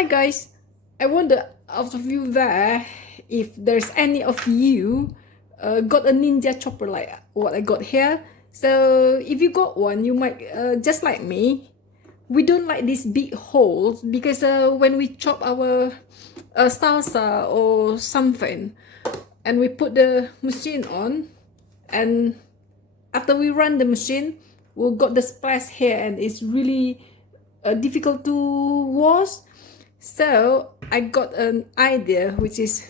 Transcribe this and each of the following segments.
Hi guys, I wonder out of you there if there's any of you got a ninja chopper like what I got here. So if you got one, you might just like me. We don't like these big holes because when we chop our salsa or something and we put the machine on, and after we run the machine, we'll got the splash here and it's really difficult to wash. So I got an idea which is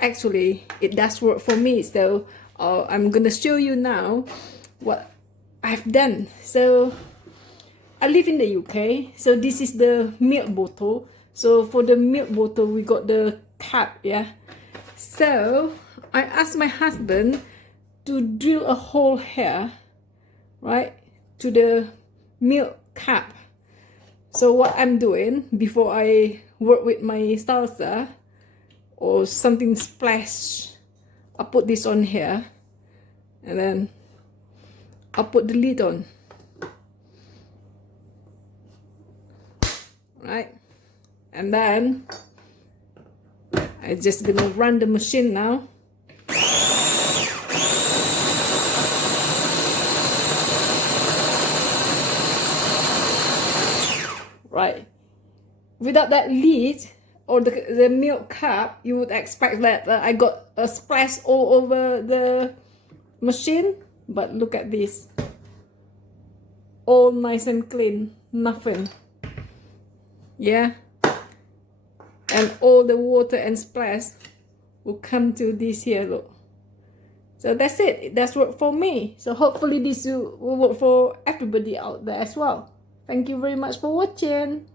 actually it does work for me. So I'm gonna show you now what I've done. So I live in the UK, so this is the milk bottle. So for the milk bottle we got the cap, yeah. So I asked my husband to drill a hole here, right, to the milk cap. So what I'm doing before I work with my salsa or something splash, I put this on here and then I'll put the lid on, right? And then I just gonna run the machine now. Right, without that lid or the milk cup, you would expect that I got a splash all over the machine, but look at this, all nice and clean, nothing, yeah. And all the water and splash will come to this here, look. So that's it, it does work for me. So hopefully this will work for everybody out there as well. Thank you very much for watching.